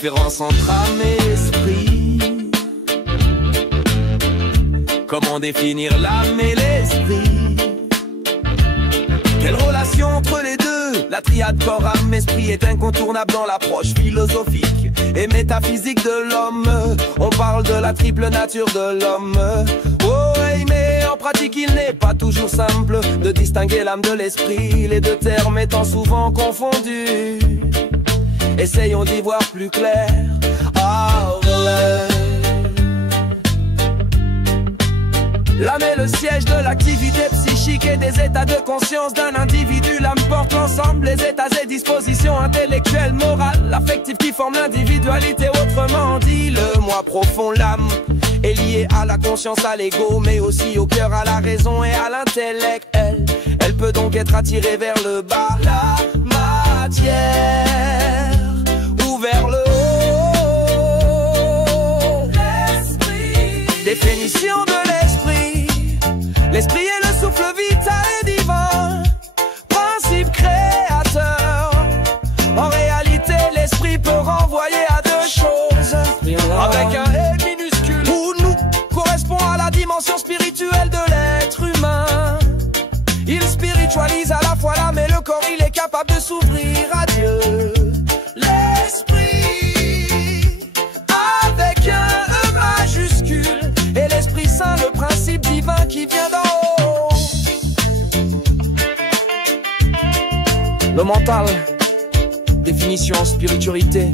différence entre âme et esprit. Comment définir l'âme et l'esprit? Quelle relation entre les deux? La triade corps, âme, esprit est incontournable dans l'approche philosophique et métaphysique de l'homme. On parle de la triple nature de l'homme. Oh, hey, mais en pratique il n'est pas toujours simple de distinguer l'âme de l'esprit, les deux termes étant souvent confondus. Essayons d'y voir plus clair. L'âme est le siège de l'activité psychique et des états de conscience d'un individu. L'âme porte l'ensemble, les états et dispositions intellectuelles, morales, affectives qui forment l'individualité. Autrement dit, le moi profond, l'âme est liée à la conscience, à l'ego, mais aussi au cœur, à la raison et à l'intellect. Elle peut donc être attirée vers le bas, la matière, ou vers le haut. L'esprit. Définition de l'esprit. L'esprit est le souffle vital et divin, principe créateur. En réalité, l'esprit peut renvoyer à deux choses, avec un « et » minuscule, où nous correspond à la dimension spirituelle de l'être humain. Il spiritualise à la fois l'âme et le corps, il est capable de s'ouvrir à Dieu. L'esprit, avec un E majuscule, et l'Esprit Saint, le principe divin qui vient d'en haut. Le mental, définition en spiritualité.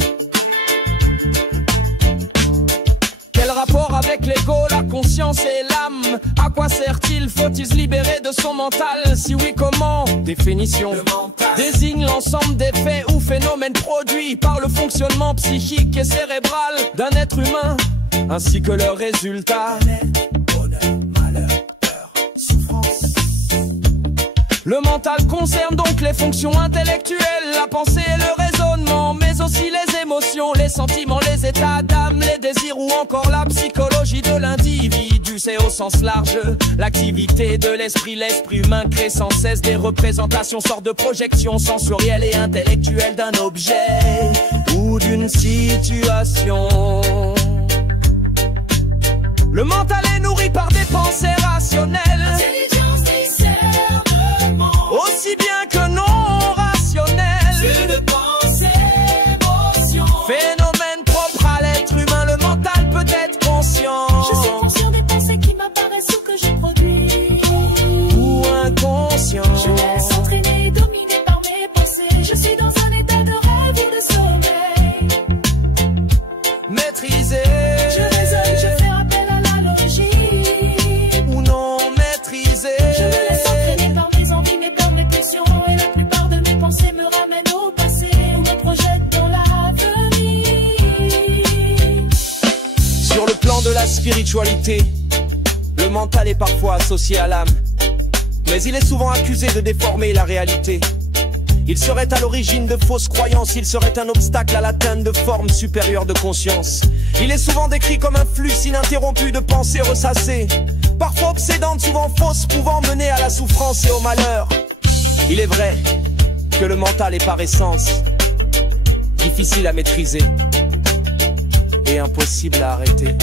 Quel rapport avec l'ego, la conscience et l'âme? À quoi sert-il? Faut-il se libérer de son mental? Si oui, comment? Définition. Le mental désigne l'ensemble des faits ou phénomènes produits par le fonctionnement psychique et cérébral d'un être humain, ainsi que leurs résultats. Bonheur, malheur, peur, souffrance. Le mental concerne donc les fonctions intellectuelles, la pensée et le raisonnement, mais aussi les émotions, les sentiments, les états d'âme, les désirs ou encore la psychologie de l'individu. C'est au sens large l'activité de l'esprit. L'esprit humain crée sans cesse des représentations, sortes de projections sensorielles et intellectuelles d'un objet ou d'une situation. Le mental est nourri par des pensées rationnelles, aussi bien que non rationnel. Jeu de pensée, émotion. Phénomène propre à l'être humain, le mental peut être conscient. Je suis conscient des pensées qui m'apparaissent ou que je produis, ou inconscient. Je laisse entraîner, dominé par mes pensées. Je suis dans un état de rêve ou de sommeil. Maîtrisé. Je raisonne, je fais appel à la logique, ou non maîtrisé. Je me laisse entraîner par mes envies, mes peurs, mes pulsions, et la plupart de mes pensées me ramènent au passé ou me projettent dans l'avenir. Sur le plan de la spiritualité, le mental est parfois associé à l'âme, mais il est souvent accusé de déformer la réalité. Il serait à l'origine de fausses croyances, il serait un obstacle à l'atteinte de formes supérieures de conscience. Il est souvent décrit comme un flux ininterrompu de pensées ressassées, parfois obsédantes, souvent fausses, pouvant mener à la souffrance et au malheur. Il est vrai que le mental est par essence difficile à maîtriser et impossible à arrêter.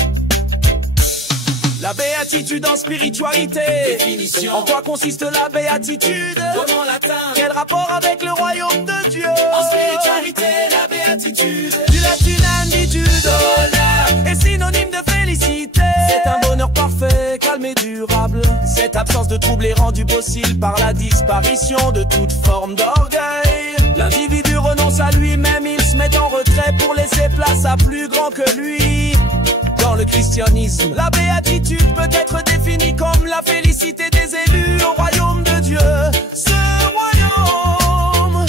La béatitude en spiritualité. Définition. En quoi consiste la béatitude? Comment l'atteindre? Quel rapport avec le royaume de Dieu? En spiritualité, la béatitude du latin ambitude, bonheur, est synonyme de félicité. C'est un bonheur parfait, calme et durable. Cette absence de trouble est rendue possible par la disparition de toute forme d'orgueil. L'individu renonce à lui-même, il se met en retrait pour laisser place à plus grand que lui. Dans le christianisme, la béatitude peut être définie comme la félicité des élus au royaume de Dieu. Ce royaume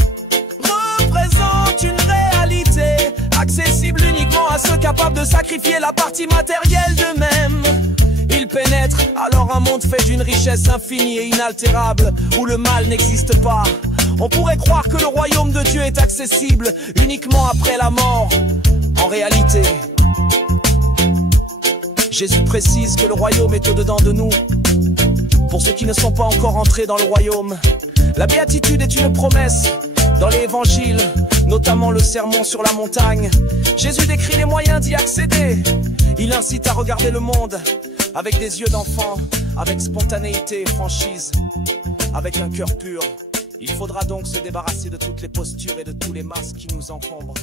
représente une réalité accessible uniquement à ceux capables de sacrifier la partie matérielle d'eux-mêmes. Ils pénètrent alors un monde fait d'une richesse infinie et inaltérable, où le mal n'existe pas. On pourrait croire que le royaume de Dieu est accessible uniquement après la mort. En réalité, Jésus précise que le royaume est au-dedans de nous. Pour ceux qui ne sont pas encore entrés dans le royaume, la béatitude est une promesse. Dans l'évangile, notamment le sermon sur la montagne. Jésus décrit les moyens d'y accéder. Il incite à regarder le monde avec des yeux d'enfant, avec spontanéité et franchise, avec un cœur pur. Il faudra donc se débarrasser de toutes les postures et de tous les masques qui nous encombrent.